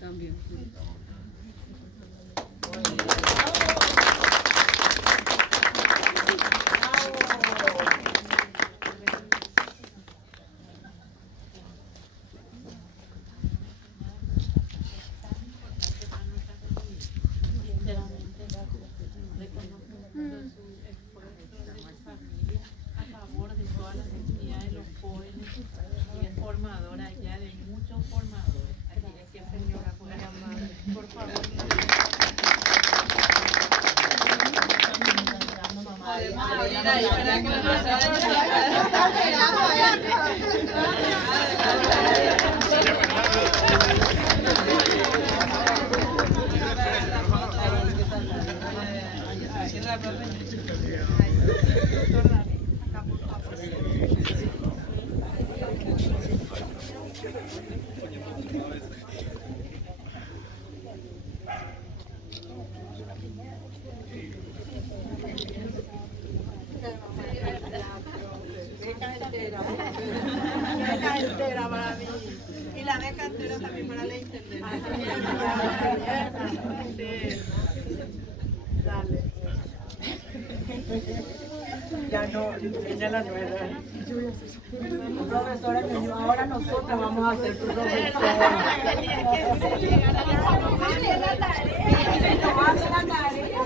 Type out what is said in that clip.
También. Entera para mí. Y la beca entera también para la intendente. Sí. Dale. Ya no, ella la nueva. Profesora, que yo ahora nosotros vamos a ser tu profesora. Hace la tarea.